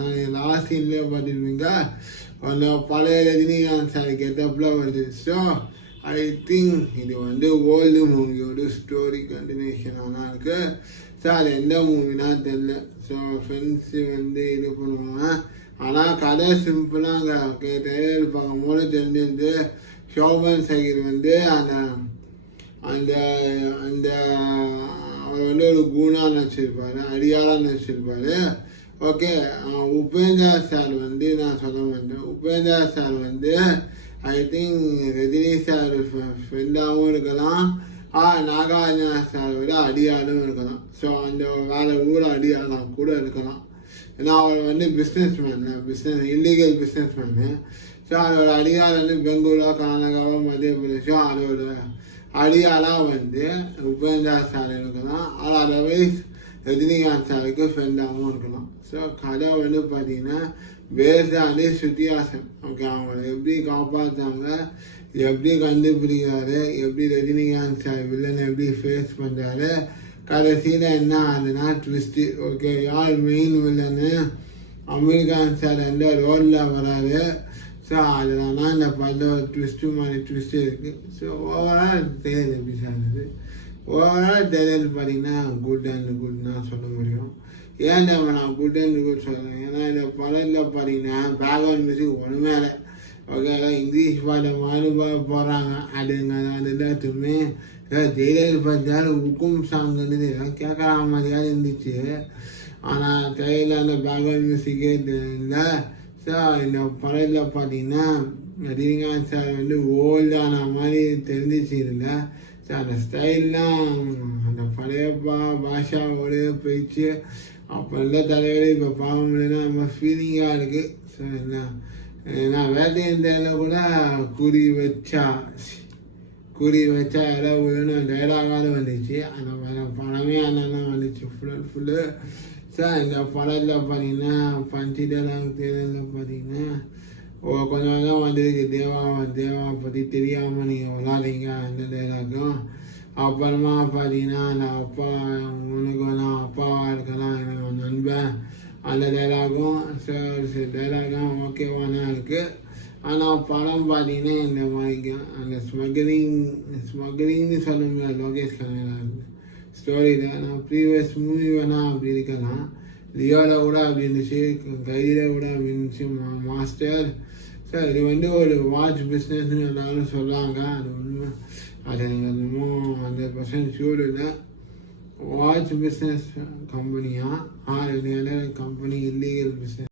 நான் லாஸ்ட் சீன்லேயே பார்த்துருப்பீங்க அந்த பழைய ரஜினிகாந்த் சார் கெட்டப்பில் வருது. ஸோ ஐ திங்க் இது ஓல்டு மூவியோட ஸ்டோரி கண்டினியூஷனாக தான் இருக்குது. ஸோ அது எந்த மூவினா தெரில. ஸோ ஃப்ரெண்ட்ஸு இது பண்ணுவாங்க. ஆனால் கதை சிம்பிளாக அங்கே ட்ரெய்லர் பார்க்கும்போது தெரிஞ்சிருந்து ஷோபன் சகீர் அந்த அந்த அந்த அவர் ஒரு கூணா நடிச்சிருப்பார், அடியாளாக நடிச்சிருப்பார். ஓகே, உபேந்திரா சார் நான் சொல்ல மாட்டேன். Upendra sir I think Rajini sir ஃப்ரெண்டாகவும் இருக்கலாம், நாகார்ஜுனா சார் விட அடியாளும் இருக்கலாம். ஸோ அந்த வேறு ஊர் அடியாளாக கூட இருக்கலாம். ஏன்னா அவர் business man, illegal business man. So அதோட அடியாள் பெங்களூரோ கர்நாடகாவோ மத்திய பிரதேஷோ அதோட அடியாளாக உபேந்திரா சார் இருக்கலாம். அதர்வைஸ் ரஜினிகாந்த் சாருக்கு ஃப்ரெண்டாகவும் இருக்கலாம். ஸோ கதை பார்த்தீங்கன்னா பேஸ்டாக ஸ்ருதிஹாசன். ஓகே, அவங்கள எப்படி காப்பாற்றாங்க, எப்படி கண்டுபிடிக்கிறாரு, எப்படி ரஜினிகாந்த் சார் வில்லனை எப்படி ஃபேஸ் பண்ணுறாரு, கடைசியில் என்ன ஆகுதுன்னா ட்விஸ்ட்டு. ஓகே, யார் மெயின் வில்லன்னு அமீர்கான் சார் ரோலில் வராரு. ஸோ அதனால இந்த படத்தில் ஒரு ட்விஸ்ட்டு இருக்குது. ஸோ ஓவரால் தேர்தல் எப்படி சார் ஓவரால் தேர்தல் பார்த்தீங்கன்னா குட் தான் சொல்ல முடியும். ஏன் நான் குட் சொல்கிறேன், ஏன்னா இந்த படத்தில் பார்த்தீங்கன்னா பேக்ரவுண்ட் மியூசிக் ஒன்றுமே இல்லை. ஓகே, இங்கிலீஷ் பாட்டை மாதிரி போடுறாங்க. அது எல்லாத்துக்குமே தேர்தல் பார்த்தாலும் உக்கும் சாங்குன்னு எல்லாம் கேட்குற மாதிரியாக இருந்துச்சு. ஆனால் கையில் அந்த பேக்ரவுண்ட் மியூசிக்கே இல்லை. ஸோ இந்த படத்தில் பார்த்தீங்கன்னா ரஜினிகாந்த் சார் ஓல்டான மாதிரி தெரிஞ்சிச்சு இல்லை. ஸோ அந்த ஸ்டைல்லாம் அந்த பழைய பாஷாவோடய போயிடுச்சு. அப்போ இல்லை தலைவலி இப்போ பார்க்க முடியலன்னா ரொம்ப ஃபீலிங்காக இருக்குது. ஸோ நான் வேட்டையந்தில் கூட குறி வச்சா இடம் விழுன்னு டைலாகாவது வந்துச்சு. அந்த படமே அண்ணன் வந்துச்சு ஃபுல்லு. ஸோ இந்த படத்தில் பார்த்தீங்கன்னா பஞ்சு டைலாக் தேர்தலில் பார்த்தீங்கன்னா கொஞ்சம் கொஞ்சம் வந்திருக்கு. தேவா பற்றி தெரியாமல் நீங்கள் விளாட்றீங்க அந்த டைலாக்கும். அப்புறமா பார்த்தீங்கன்னா அந்த அப்பா உனக்கு நான் அப்பாவாக இருக்கலாம், எனக்கு நண்பன் அந்த டைலாகும் சரி டைலாகும் ஓகேவானா இருக்குது. ஆனால் படம் பார்த்தீங்கன்னா இந்த மாதிரி அந்த ஸ்மக்லிங்னு சொல்ல முடியாது. லோகேஷ் கனகராஜ் ஸ்டோரியில் நான் ப்ரீவியஸ் மூவி வேணால் அப்படி இருக்கலாம், லியோவில் கூட அப்படி இருந்துச்சு, கைதியில் கூட அப்படி இருந்துச்சு, மாஸ்டர். ஸோ இது ஒரு வாட்ச் பிஸ்னஸ்ன்னு எல்லாரும் சொல்கிறாங்க. அது ஒன்றுமே அது எனக்கு இன்னமும் 100% ஷூர் இல்லை. வாட்ச் பிஸ்னஸ் கம்பெனியாக கம்பெனி இல்லீகல் பிஸ்னஸ்